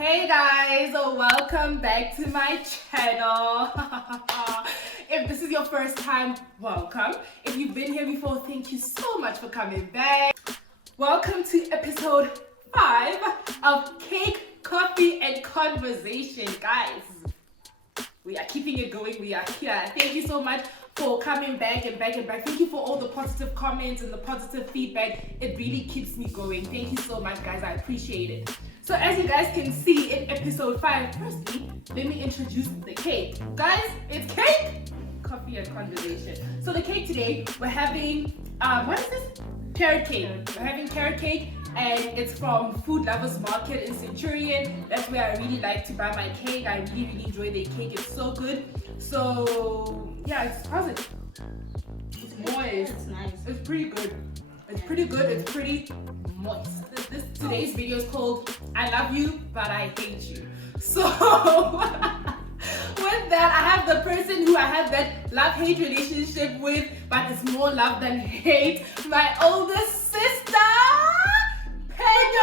Hey guys, welcome back to my channel. If this is your first time, welcome. If you've been here before, thank you so much for coming back. Welcome to episode 5 of Cake, Coffee and Conversation. Guys, we are keeping it going. We are here. Thank you so much for coming back and back and back. Thank you for all the positive comments and the positive feedback. It really keeps me going. Thank you so much, guys. I appreciate it. So as you guys can see in episode 5, firstly, let me introduce the cake. Guys, it's cake, coffee and conversation. So the cake today, we're having, what is this? Carrot cake. We're having carrot cake and it's from Food Lovers Market in Centurion. That's where I really like to buy my cake. I really enjoy their cake. It's so good. So yeah, how's it? It's moist. It's nice. It's pretty good. It's pretty good. It's pretty moist. Today's video is called I Love You But I Hate You. So with that, I have the person who I have that love-hate relationship with, but it's more love than hate. My oldest sister, Phenyo and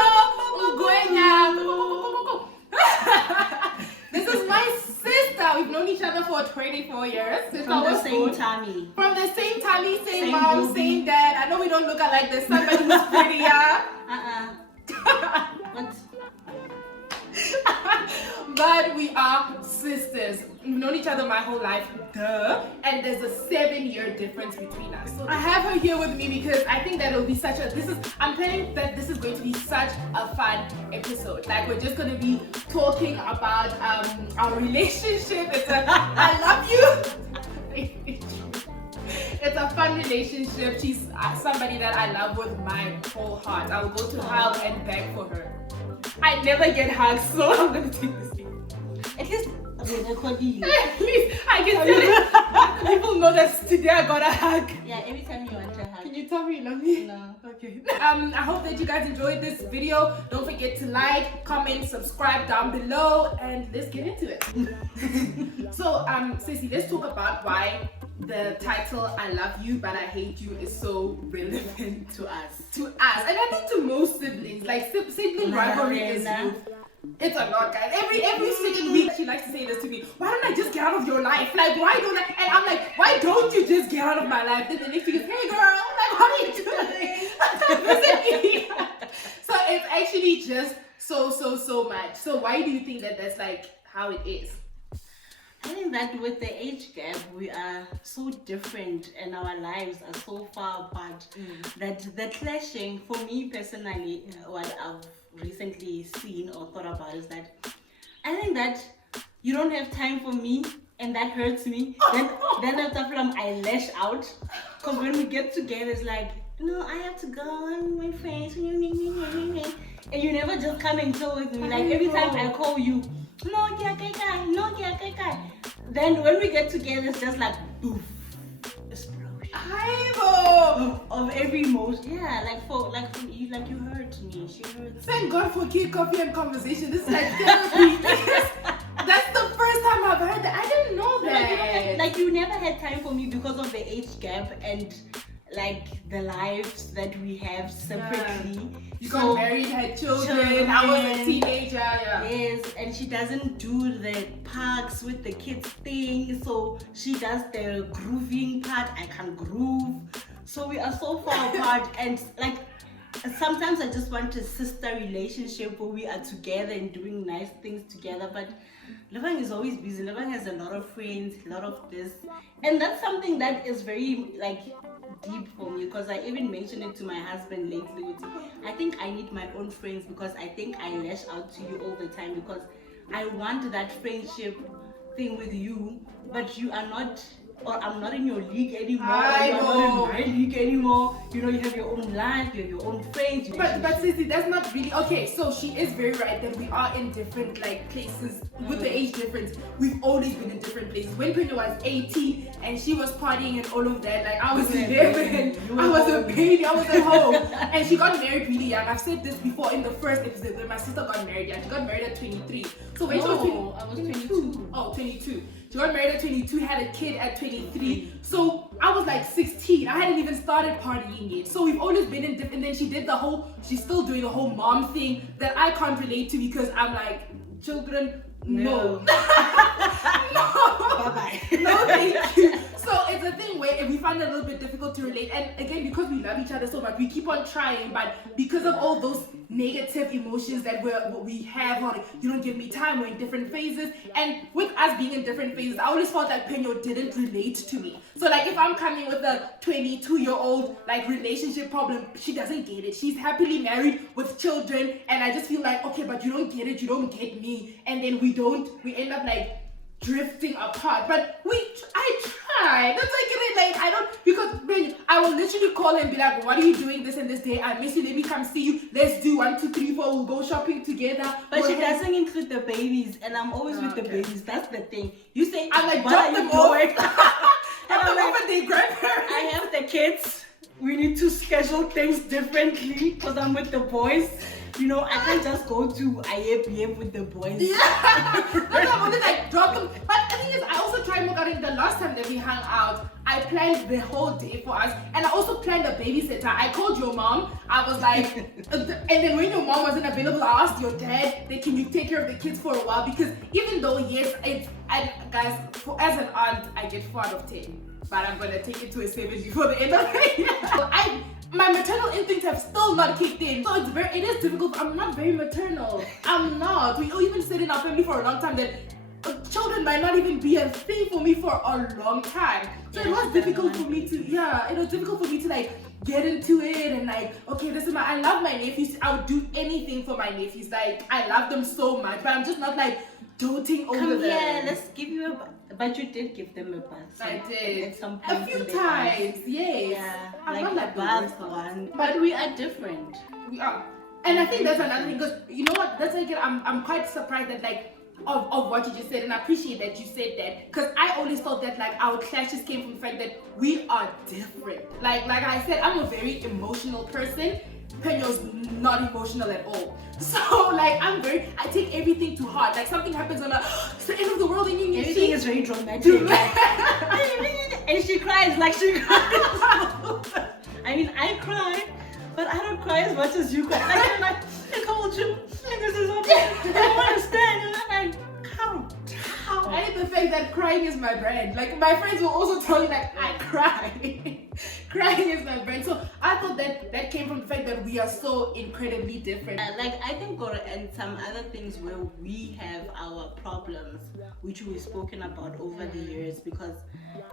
I. This is my sister. We've known each other for 24 years. From the same tummy. From the same tummy, same mom, baby. Same dad. I know we don't look alike. There's somebody who's prettier. What? But we are sisters. We've known each other my whole life, duh. And there's a 7-year difference between us. So I have her here with me because I think that it'll be I'm planning that this is going to be such a fun episode. Like, we're just going to be talking about our relationship. I love you. It's a fun relationship. She's somebody that I love with my whole heart. I will go to hell and back for her. I never get hugs, so I'm gonna take this thing. At least I can tell it. People know that today I got a hug. Yeah, every time you want a hug. Can you tell me you love me? No. Okay. I hope that you guys enjoyed this video. Don't forget to like, comment, subscribe down below, and let's get into it. So, Sissy, let's talk about why the title I Love You But I Hate You is so relevant to us. And I think to most siblings, like sibling rivalry is huge. It's a lot, guys. Every second week she likes to say this to me. Why don't I just get out of your life? Like, why don't I? And I'm like, why don't you just get out of my life? Then the next thing is, hey girl, like, what are you doing? Visit me. So it's actually just so much. So why do you think that that's like how it is? I think that with the age gap, we are so different and our lives are so far apart that the clashing, for me personally, what I've recently seen or thought about is that I think that you don't have time for me and that hurts me. Then after I lash out, because when we get together it's like, no, I have to go on my friends and you never just come and chill with me. Like every time I call you, no, yeah, kai. Then when we get together, it's just like poof, explosion of every emotion. Yeah, like you hurt me. She hurts. Thank God for Cake, Coffee and Conversation. This is like therapy. That's the first time I've heard that. I didn't know that. You never had time for me because of the age gap and like the lives that we have separately. You got married, had children. I was a teenager. Yeah. Yes, and she doesn't do the parks with the kids thing, so she does the grooving part. I can't groove, so we are so far apart. And like sometimes I just want a sister relationship where we are together and doing nice things together. But Lebogang is always busy. Lebogang has a lot of friends, a lot of this, and that's something that is very like deep for me, because I even mentioned it to my husband lately. I think I need my own friends because I think I lash out to you all the time because I want that friendship thing with you, but you are not, or I'm not in your league anymore. I'm not in my league anymore. You know, you have your own life, you have your own friends. But Sissy, that's not really okay. So she is very right that we are in different like places with the age difference. We've always been in different places. When Phenyo was 18 and she was partying and all of that, like I was 11, I was a baby, I was at home, and she got married really young. I've said this before in the first episode when my sister got married. Yeah, she got married at 23. So when she was 20, I was 22. Oh, 22. She got married at 22, had a kid at 23. So I was like 16. I hadn't even started partying yet. So we've always been in different. And then she's still doing the whole mom thing that I can't relate to because I'm like, children, no. Bye-bye. No, thank you. So it's a thing where we find it a little bit difficult to relate. And again, because we love each other so much, we keep on trying. But because of all those negative emotions that we have, or you don't give me time, we're in different phases. And with us being in different phases, I always felt like Phenyo didn't relate to me. So like if I'm coming with a 22-year-old like relationship problem, she doesn't get it. She's happily married with children. And I just feel like, okay, but you don't get it, you don't get me. And then we end up like drifting apart. But I try. That's like I don't, because when I will literally call her and be like, what are you doing this and this day? I miss you, let me come see you. Let's do 1, 2, 3, 4, we'll go shopping together. But she doesn't include the babies, and I'm always with the babies. That's the thing. You say, I'm like, what are you doing? And I'm like, their grandparents. I have the kids. We need to schedule things differently because I'm with the boys. You know, I can't just go to IAPM with the boys. Yeah. I'm only like drop them. But the thing is, I also tried regarding the last time that we hung out. I planned the whole day for us, and I also planned a babysitter. I called your mom. I was like, and then when your mom wasn't available, I asked your dad, can you take care of the kids for a while? Because even though guys, as an aunt, I get 4 out of 10. But I'm gonna take it to a 7 before the end of the year. My maternal instincts have still not kicked in. So it is difficult. I'm not very maternal. I'm not. We even said in our family for a long time that children might not even be a thing for me for a long time. So it was difficult for me to like get into it and like, okay, I love my nephews. I would do anything for my nephews. Like, I love them so much, but I'm just not like doting over them. Come here, let's give you but you did give them a bath. I did. At some point a few times, yes. Yeah, I'm like not the bath one. But we are different. We are. And I think that's another thing, because you know what, that's like, I'm quite surprised that like of what you just said, and I appreciate that you said that, because I always thought that like our clashes came from the fact that we are different. Like I said, I'm a very emotional person. Phenyo's not emotional at all. So like I take everything to heart. Like something happens and it's the end of the world and everything is very dramatic. And she cries like she cries. I mean, I cry, but I don't cry as much as you cry. Like, I'm like, I called you, and this is what I don't understand. And I'm like, how? I hate the fact that crying is my brand. Like my friends will also tell me like I cry. Crying is my brand. So I thought that came from the fact that we are so incredibly different. Like I think, and some other things where we have our problems, which we've spoken about over the years, because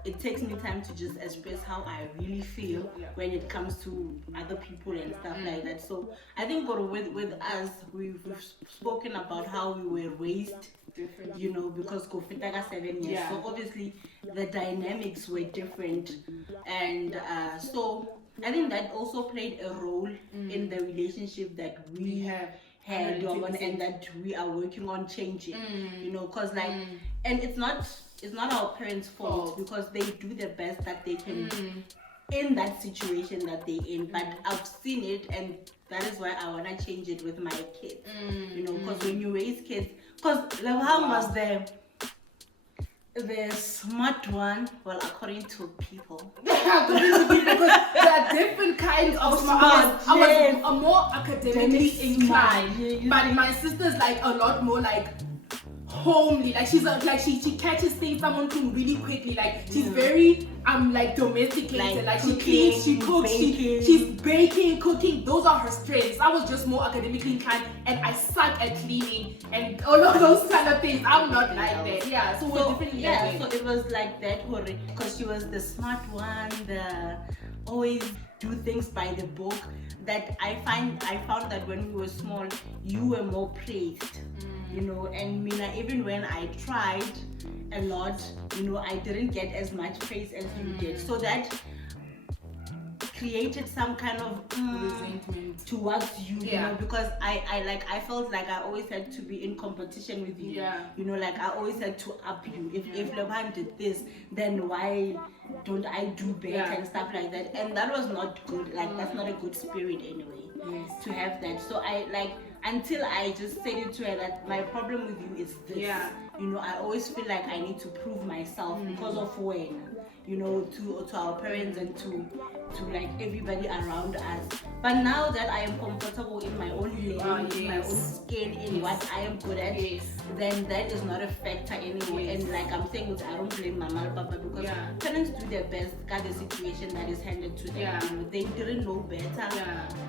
it takes me time to just express how I really feel when it comes to other people and stuff like that. So I think with us, we've spoken about how we were raised different, you know, because Kofitaga 7 years. So obviously the dynamics were different, and so I think that also played a role in the relationship that we have had and that we are working on changing. You know, because like, and it's not our parents' fault, because they do the best that they can in that situation that they're in. But I've seen it, and that is why I want to change it with my kids. You know, because when you raise kids, because Lebogang was the smart one, well, according to people. Because there are different kinds of smart. I was a more academically inclined, but my sister's like a lot more like homely. Like she's she catches things someone can really quickly. Like she's very like domesticated. Like she cleans, she cooks, she's baking, cooking. Those are her strengths. I was just more academically inclined, and I suck at cleaning and all of those kind of things. I'm not like that. Yeah. So we're different. Yeah. So it was like that, because she was the smart one, the always do things by the book. That I found that when we were small, you were more praised. You know, and Mina, even when I tried a lot, you know, I didn't get as much praise as you did. So that created some kind of resentment towards you, you know, because I felt like I always had to be in competition with you. You know, like I always had to up you. If Lebogang did this, then why don't I do better and stuff like that? And that was not good. Like that's not a good spirit anyway, to have that. So I like, until I just said it to her that my problem with you is this. You know, I always feel like I need to prove myself because of when. to our parents and to like everybody around us. But now that I am comfortable in my own lane, in my own skin, in what I am good at, then that is not a factor anymore. And like I'm saying, I don't blame Mama and Papa, because parents do their best at the situation that is handed to them. They didn't know better,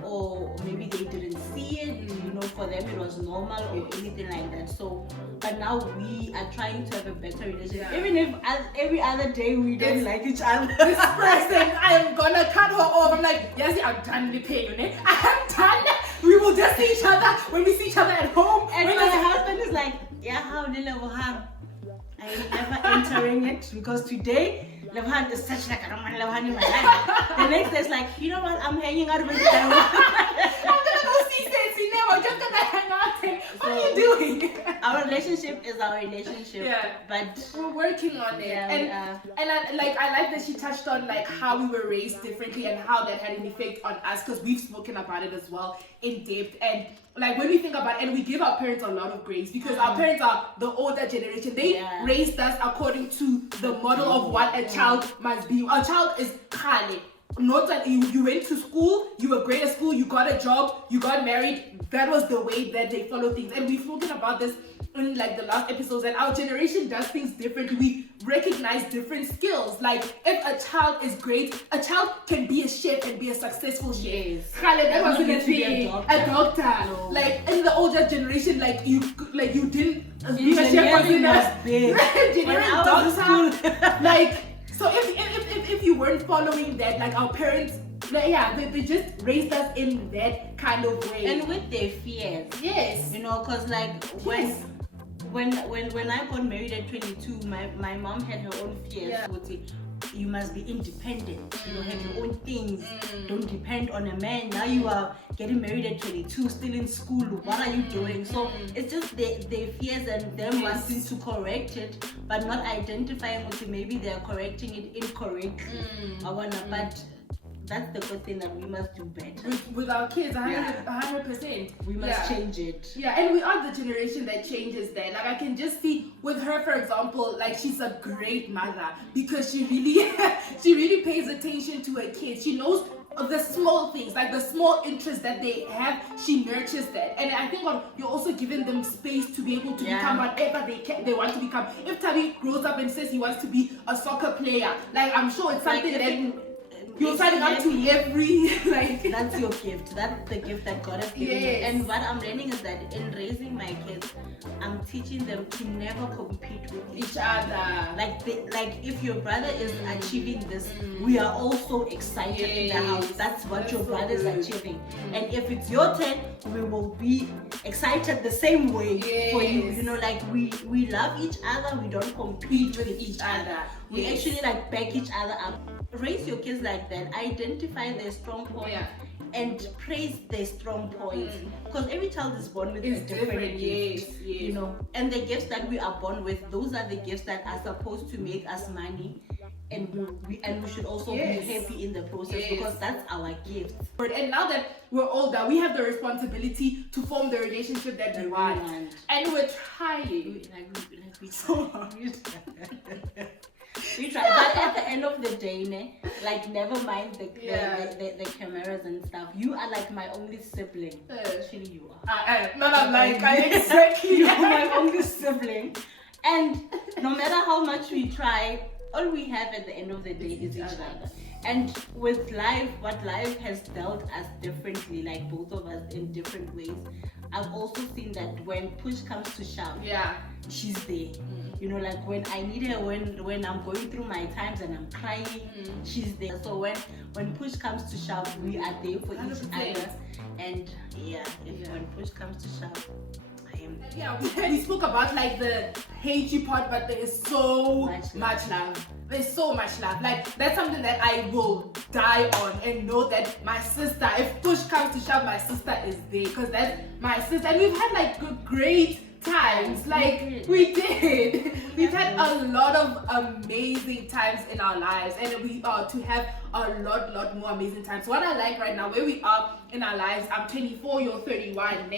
or maybe they didn't see it. For them it was normal or anything like that. So, but now we are trying to have a better relationship, even if every other day we don't like each other. This person, I am gonna cut her off. I'm like, yes, I'm done with pain, I'm done. We will just see each other when we see each other at home. And my husband is like, how the Lebogang? I am never entering it, because today Lebogang is such like, I don't want Lebogang in my life. The next day is like, you know what? I'm hanging out with you. I'm gonna go see Sensi now. I'm just gonna hang out. What are you doing? Our relationship is our relationship. But we're working on it. And I like that she touched on like how we were raised differently and how that had an effect on us, because we've spoken about it as well in depth. And like when we think about it, and we give our parents a lot of grace, because our parents are the older generation. They raised us according to the model of what a child must be. A child is khale. Not that you went to school, you were great at school, you got a job, you got married. That was the way that they follow things. And we've spoken about this in like the last episodes, and our generation does things differently. We recognize different skills. Like if a child is great, a child can be a chef and be a successful chef. That wasn't a thing. A doctor. No. Like in the older generation, like you didn't be a chef wasn't a big. Like so if you weren't following that, like our parents, they just raised us in that kind of way. And with their fears. Yes. Because like when I got married at 22, my mom had her own fears. Would say, you must be independent, have your own things, don't depend on a man. Now you are getting married at 22, still in school, what are you doing? So it's just their fears and them wanting to correct it, but not identifying with it. Maybe they're correcting it incorrectly. But that's the good thing, that we must do better. With our kids, 100%. We must change it. Yeah, and we are the generation that changes that. Like I can just see with her, for example, like she's a great mother, because she really pays attention to her kids. She knows the small things, like the small interests that they have, she nurtures that. And I think you're also giving them space to be able to become whatever they want to become. If Tabi grows up and says he wants to be a soccer player, like I'm sure it's something that you're signing up to every that's your gift. That's the gift that God has given you. And what I'm learning is that in raising my kids, I'm teaching them to never compete with each other. Like if your brother is achieving this, we are also excited in the house. That's what your brother is achieving. And if it's your turn, we will be excited the same way for you. Like we love each other. We don't compete with each other. We actually like back each other up. Raise your kids like that. Identify their strong points and praise their strong points. Because every child is born with a different gift. And the gifts that we are born with, those are the gifts that are supposed to make us money. And we should also be happy in the process, because that's our gift. And now that we're older, we have the responsibility to form the relationship that we want. And we're trying. So we try, but at the end of the day, like never mind the cameras and stuff. You are like my only sibling. Actually, you are. Exactly. You are my only sibling, and no matter how much we try, all we have at the end of the day is each other. And with life, what life has dealt us differently, like both of us in different ways. I've also seen that when push comes to shove, she's there. Like when I need her, when I'm going through my times and I'm crying, she's there. So when push comes to shove, we are there for each other. And when push comes to shove, I am. We spoke about like the hatey part, but there is so much love. There's so much love. Like that's something that I will die on, and know that my sister, if push comes to shove, my sister is there, because that's my sister. And we've had like great times, like we did. We've had a lot of amazing times in our lives, and we are to have a lot more amazing times. So what I like right now, where we are in our lives, I'm 24, you're 31,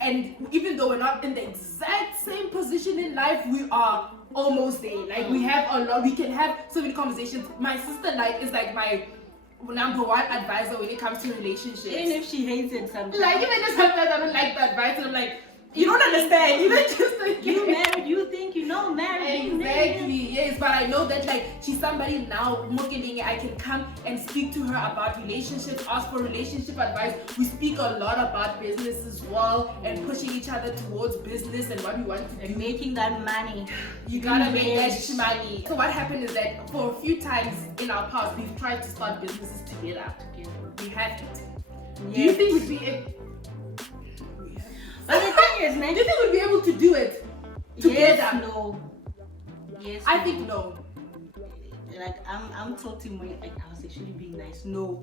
and even though we're not in the exact same position in life, we are almost there. Like we have a lot. We can have so many conversations. My sister is like my number one advisor when it comes to relationships. Even if she hates it sometimes. Like even if sometimes I don't like the advice, and I'm like, you don't understand. You just like you married. You think you know marriage. Exactly. Yes, but I know that like she's somebody now. I can come and speak to her about relationships, ask for relationship advice. We speak a lot about business as well and pushing each other towards business and what we want to do. And making that money. You gotta make that money. So what happened is that for a few times in our past, we've tried to start businesses together. We have it. Yes. Do you think we'd be But the thing is, man, do you think we'd be able to do it together? Yes, no. Yes, I think no. Like I'm talking when I was actually being nice. No.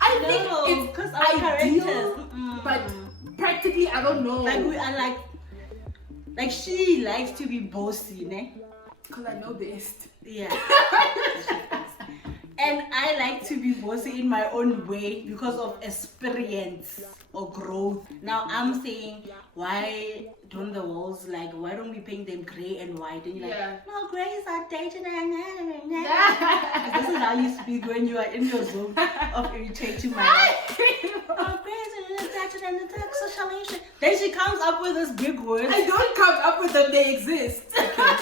I think it's because our ideal, characters, but practically I don't know. Like we are like she likes to be bossy, ne? Because I know best. Yeah. And I like to be bossy in my own way because of experience or growth. Now I'm saying, why don't the walls why don't we paint them grey and white? And you're like, no, grey is outdated. This is how you speak when you are in your zone of irritating my life. Oh, grey is outdated and it's socialization. Then she comes up with this big word. I don't come up with them, they exist. Okay.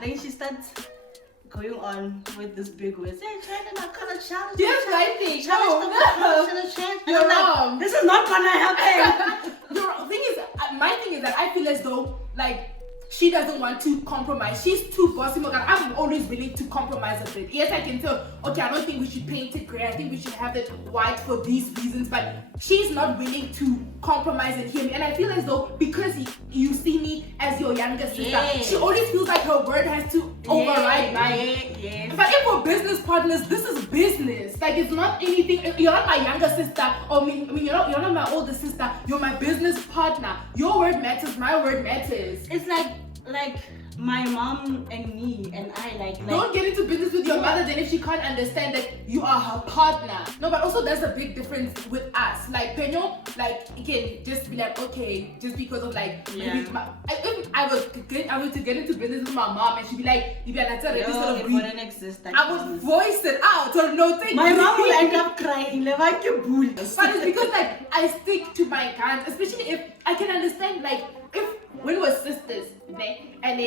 Then she starts going on with this big words. Hey, Here's my thing. You're wrong. This is not gonna happen. My thing is that I feel as though she doesn't want to compromise. She's too bossy. I'm always willing to compromise a bit. Yes, I can tell, okay, I don't think we should paint it grey. I think we should have it white for these reasons. But she's not willing to compromise and hear me. And I feel as though because you see me as your younger sister, she always feels like her word has to override mine. Yes. But if we're business partners, this is business. Like it's not anything. You're not my younger sister, or you're not my older sister. You're my business partner. Your word matters. My word matters. It's like my mom and me and I don't get into business with your mother then if she can't understand that you are her partner. No, but also there's a big difference with us. Like Phenyo, you can just be like, okay, just because of maybe if I was to get into business with my mom and she'd be like, it wouldn't exist. I would voice it out. So no, thank my you. mom will end up crying. But it's because I stick to my guns, especially if I can understand if when we're sisters, and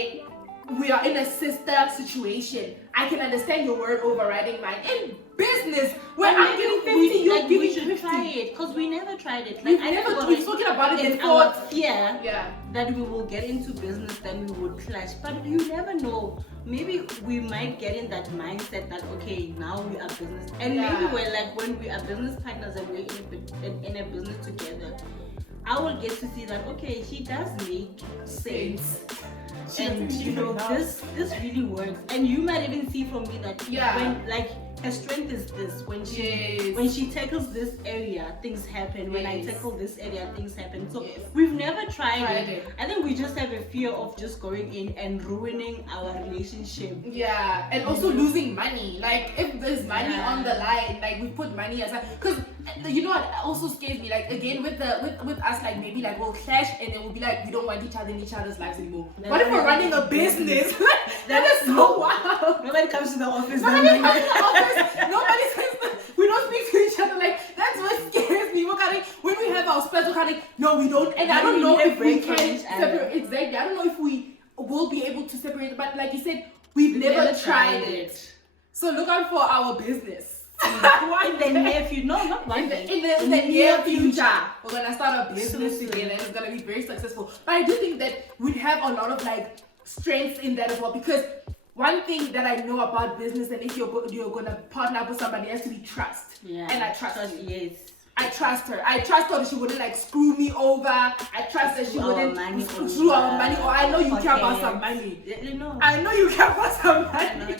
we are in a sister situation, I can understand your word overriding mine. In business, where I'm getting 50, you're giving we should 50. try it because we never tried it. We've spoken about it before. Our fear that we will get into business, then we would clash. But you never know. Maybe we might get in that mindset that okay, now we are business, and maybe we're when we are business partners and we're in a business together. I will get to see that okay, she does make sense. And this really works. And you might even see from me that when her strength is this. When she tackles this area, things happen. When I tackle this area, things happen. So we've never tried it. I think we just have a fear of just going in and ruining our relationship. Yeah, and also losing money. If there's money on the line, we put money aside. Because you know what also scares me? Again with us, maybe we'll clash and then we'll be we don't want each other in each other's lives anymore. What if we're running a business? That is so wild. Nobody comes to the office. Nobody comes to the office. Nobody says we don't speak to each other. That's what scares me. When we have our special no, we don't. And I don't know if we can separate. Exactly. I don't know if we will be able to separate. But like you said, we've never tried it. So look out for our business. In the near future, not one day. In the near future, we're gonna start a business together and it's gonna be very successful. But I do think that we have a lot of strengths in that as well, because one thing that I know about business, and if you're gonna partner up with somebody, has to be trust. Yeah. And I trust you. Yes. I trust her. I trust her that she wouldn't screw me over. I trust that she wouldn't screw our money. Or I know you care about some money. I know you care about some money.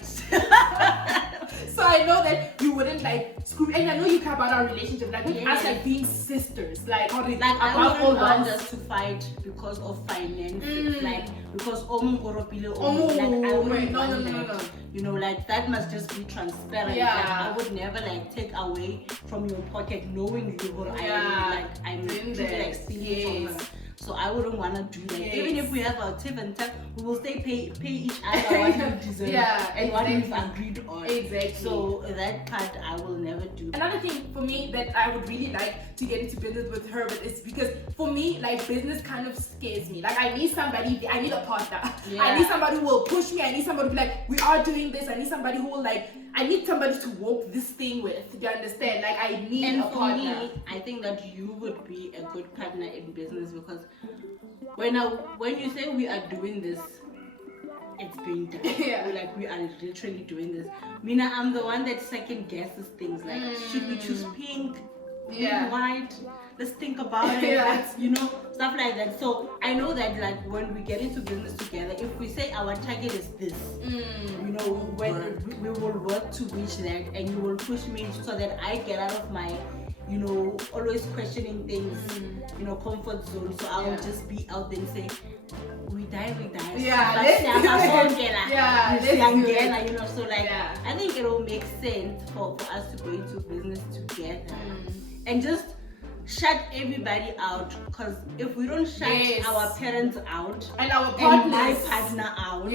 So I know that you wouldn't screw, and I know you care about our relationship, with us being sisters, I wouldn't want us to fight because of finances, because no, that must just be transparent. I would never take away from your pocket knowing you I'm really stealing from her. So I I wouldn't want to do that. Yes. Even if we have our tip and tap, we will stay pay each other what we deserve and what we've agreed on. Exactly. So that part I will never do. Another thing for me that I would really like to get into business with her, but it's because for me, like, business kind of scares me. Like, I need somebody, I need a partner. Yeah. I need somebody who will push me. I need somebody who will be like, we are doing this. I need somebody who will like, I need somebody to walk this thing with. Do you understand? Like, I need a partner. And for me, I think that you would be a good partner in business because when you say we are doing this, it's being done. Yeah. Like, we are literally doing this. Mina, I'm the one that second guesses things. Like, should we choose pink? Yeah. White? Let's think about it. Yeah. Let's, stuff like that. So I know that, like, when we get into business together, if we say our target is this, when we will work to reach that, and you will push me so that I get out of my always questioning things, comfort zone. So I will just be out there and say, we die. Yeah, let's do it. So like, I think it will make sense for us to go into business together and just shut everybody out. Because if we don't shut our parents out and our partners and my partner out,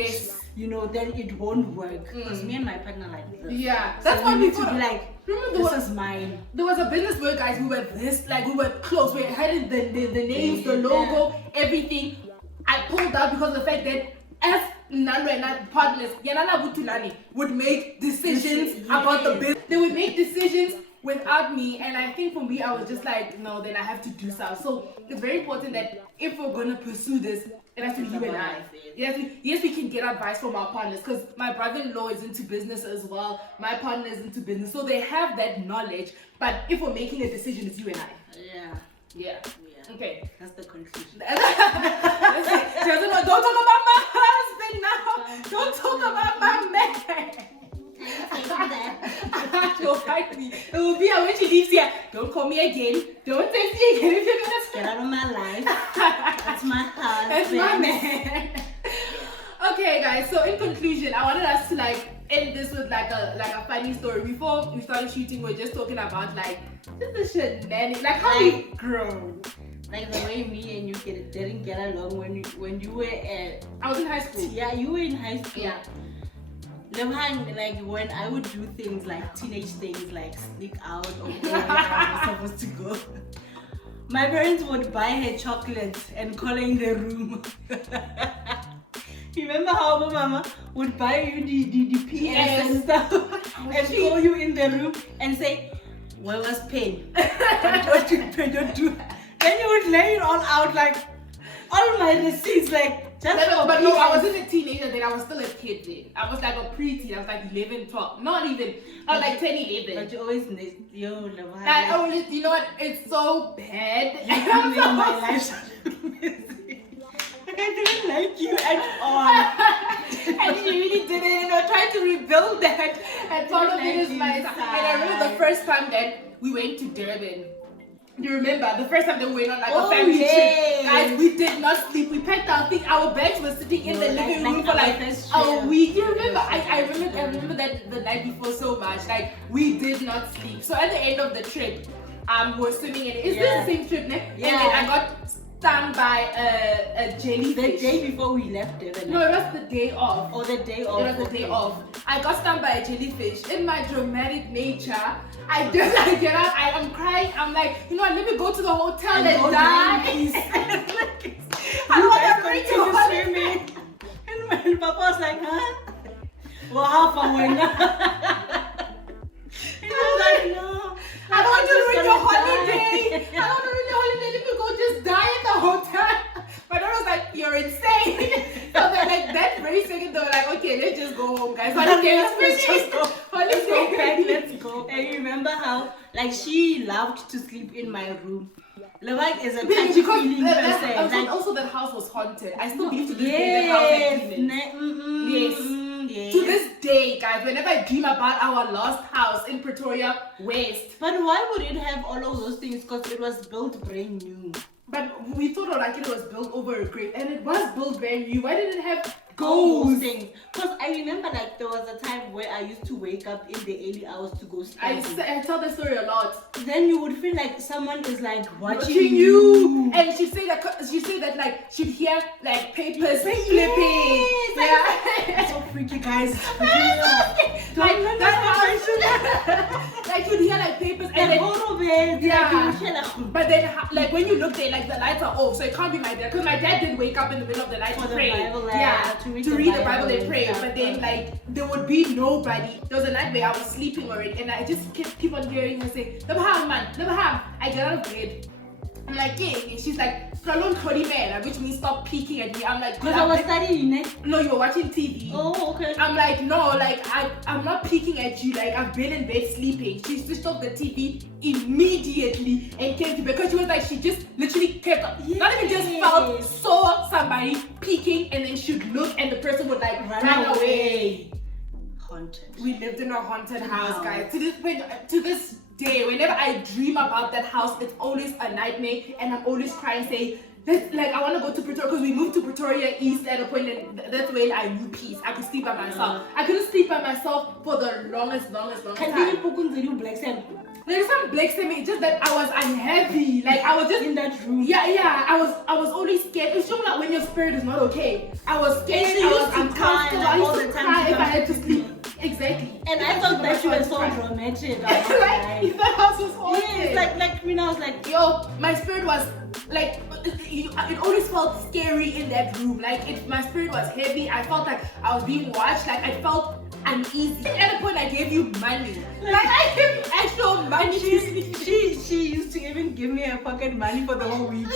then it won't work. Because me and my partner like this. Yeah, that's why we to be like, this is mine. There was a business where, guys, we were this, like, we were close. We had the names, the logo, everything. I pulled out because of the fact that as Nalo and our partners, Yanana Butulani would make decisions about the business. They would make decisions without me, and I think for me, I was just like, no, then I have to do something. So it's very important that if we're gonna pursue this, it has to be you and I. Yes, we can get advice from our partners, because my brother-in-law is into business as well. My partner is into business, so they have that knowledge. But if we're making a decision, it's you and I. Yeah. Okay. That's the conclusion. She doesn't know. Don't talk about my husband now. Don't talk about my man. She'll fight me. It will be when she leaves here. Don't call me again. Don't text me again if you're gonna get out of my life. That's my husband. That's my man. Okay, guys. So in conclusion, I wanted us to end this with like a funny story. Before we started shooting, we were just talking about just the shenanigans, how we grown. Like the way me and you didn't get along when you were at... I was in high school. Yeah, you were in high school. Yeah. Like when I would do things like teenage things, like sneak out or go where I was supposed to go, my parents would buy her chocolates and call her in the room. You remember how Mama would buy you the PS and stuff and call you in the room and say, where was Pen? Don't do. Then you would lay it all out, like all my receipts, but no, I wasn't a teenager then. I was still a kid then. I was like a preteen. I was like 11, 12. Not even. I was like 10, 11. But you always you know what? It's so bad. You made my life I didn't like you at all. And she really didn't. I tried to rebuild that. And part of it is my side. And I remember the first time that we went to Durban. Do you remember the first time that we went on a family trip? Guys, we did not sleep. We packed our things. Our bags were sitting in the living room for a week. You remember? I remember that the night before so much. We did not sleep. So at the end of the trip, we're swimming in. Is this the same trip, ne? Yeah. And then I got stung by a jellyfish. The day before we left Durban. No, it was the day off. Oh, the day off. It was the day off. I got stung by a jellyfish. In my dramatic nature, I just get out. I'm crying. I'm like, let me go to the hotel and die. I don't want to bring you swimming. And my papa was like, huh? Well, how far went He was like, no. I don't want to ruin your holiday. I don't want to ruin your holiday. Let me go just die in the hotel. My daughter was like, you're insane. So they're that very second, they were like, okay, let's just go home, guys. Holiday is finished. Let's go back, let's go. And you remember how, she loved to sleep in my room. Lebogang is a touchy feeling person. Also, that house was haunted. I still believe to this day that house had demons. Yes. To this day, guys, whenever I dream about our lost house in Pretoria West. But why would it have all of those things? Because it was built brand new. But we thought it was built over a grave, and it was built brand new. Why did it have all those things. Because I remember like there was a time where I used to wake up in the early hours to go study. I tell the story a lot. Then you would feel like someone is like watching you. And she'd say that like she'd hear like papers flipping. It's so freaky, guys. Like you'd hear like papers and then but then like when you look there, like the lights are off, so it can't be my dad, because my dad didn't wake up in the middle of the night to pray. To read the Bible and pray. But then like there would be nobody. There was a night where I was sleeping already, and I just keep on hearing her say, Lebogang, man, Lebogang. I get out of bed. I'm like, yeah. And she's like, which means stop peeking at me. I'm like, because I was studying it. No, you were watching TV. Oh, okay. I'm like, no, like I'm not peeking at you. Like I've been in bed sleeping. She switched off the TV immediately and came to bed, because she was like, she just literally kept not even just saw somebody peeking, and then she'd look and the person would like run away. Haunted. We lived in a haunted house, guys. To this day, whenever I dream about that house, it's always a nightmare, and I'm always crying, saying, like, I want to go to Pretoria, because we moved to Pretoria East at a point, and that's when I knew peace. I could sleep by myself. I couldn't sleep by myself for the longest time. There's some black semi, just that I was unhappy. Like I was just in that room. I was always scared. It's like when your spirit is not okay. I was scared. I was uncomfortable. I used to cry if I had to sleep. Exactly. And I thought that you were so dramatic. Like that house was haunted. Yes, like when I was like, yo, my spirit was like, it always felt scary in that room. Like my spirit was heavy. I felt like I was being watched. Like I felt uneasy. At a point, I gave you money. Like I gave you actual money. She used to even give me a pocket money for the whole week.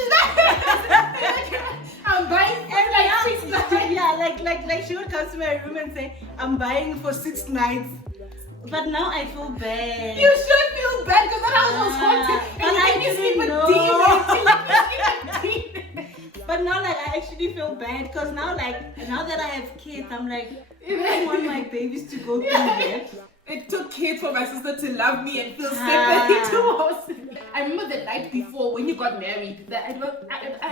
I'm buying for like 6 nights. Yeah, like she would come to my room and say, I'm buying for 6 nights. But now I feel bad. You shouldn't feel bad, because that house was haunted. But I didn't sleep with demons. But now like I actually feel bad, because now that I have kids, I'm like, I don't want my babies to go through that. It took kids for my sister to love me and feel sympathy towards me. I remember the night before when you got married. I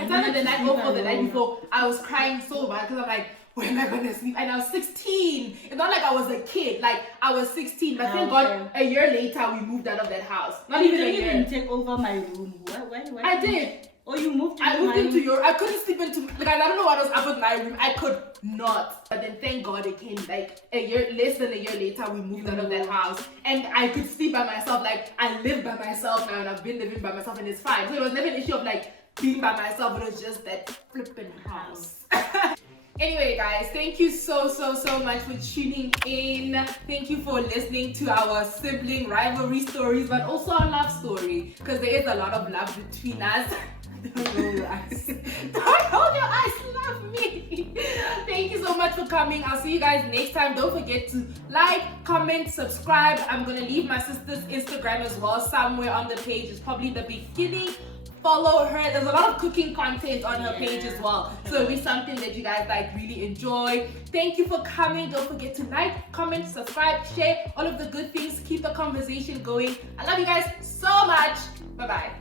done it the night before. The night before, I was crying so bad, because I'm like, where am I gonna sleep? And I was 16. It's not like I was a kid. Like I was 16. But thank God, a year later we moved out of that house. Not even a year. You didn't take over my room. Why? I did. Oh, you moved. I moved into your. I couldn't sleep into. Like I don't know what was up with my room. I could not. But then thank God it came. Like less than a year later, we moved out of that house, and I could sleep by myself. Like I live by myself now, and I've been living by myself, and it's fine. So it was never an issue of like being by myself. It was just that flipping house. Anyway, guys, thank you so much for tuning in. Thank you for listening to our sibling rivalry stories, but also our love story, because there is a lot of love between us. Don't roll your eyes. Don't roll your eyes, love me. Thank you so much for coming. I'll see you guys next time. Don't forget to like, comment, subscribe. I'm gonna leave my sister's Instagram as well somewhere on the page. It's probably the beginning. Follow her. There's a lot of cooking content on her page as well, so it'll be something that you guys like really enjoy. Thank you for coming. Don't forget to like, comment, subscribe, share, all of the good things. Keep the conversation going. I love you guys so much. Bye bye.